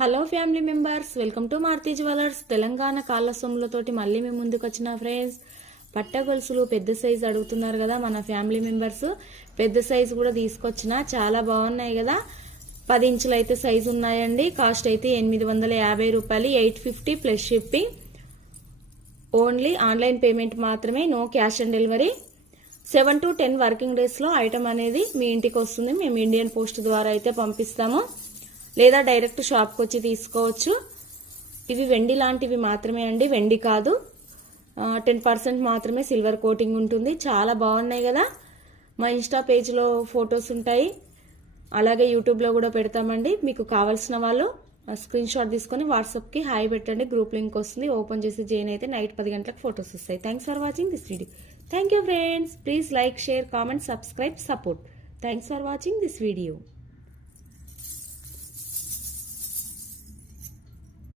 Hello family members, welcome to Maruti jewellers. Telangana కాళ్ళ సొమ్ములతోటి మళ్ళీ మేము ముందుకు వచ్చిన ఫ్రెండ్స్. పట్ట గొలుసులు పెద్ద సైజు అడుగుతున్నారు కదా మన ఫ్యామిలీ మెంబర్స్. పెద్ద సైజు కూడా తీసుకొచ్చిన, చాలా బాగున్నాయి కదా. 10 ఇంచులు అయితే సైజు ఉన్నాయండి. కాస్ట్ అయితే 850 రూపాయలు, 850 plus shipping. Only online payment మాత్రమే, no cash on delivery. 7 to 10 working డేస్లో ఐటమ్ అనేది మీ ఇంటికి వస్తుంది. మేము ఇండియన్ పోస్ట్ ద్వారా అయితే పంపిస్తాము, లేదా డైరెక్ట్ షాప్కి వచ్చి తీసుకోవచ్చు. ఇవి వెండి లాంటివి మాత్రమే అండి, వెండి కాదు. 10% మాత్రమే సిల్వర్ కోటింగ్ ఉంటుంది. చాలా బాగున్నాయి కదా. మా ఇన్స్టా పేజ్లో ఫొటోస్ ఉంటాయి, అలాగే యూట్యూబ్లో కూడా పెడతామండి. మీకు కావాల్సిన వాళ్ళు స్క్రీన్ షాట్ తీసుకొని వాట్సాప్కి హాయ్ పెట్టండి, గ్రూప్ లింక్ వస్తుంది. ఓపెన్ చేసి జాయిన్ అయితే నైట్ 10 గంటలకు ఫొటోస్ వస్తాయి. Thanks for watching this video. Thank you friends. Please like, share, comment, subscribe, support. Thanks for watching this video.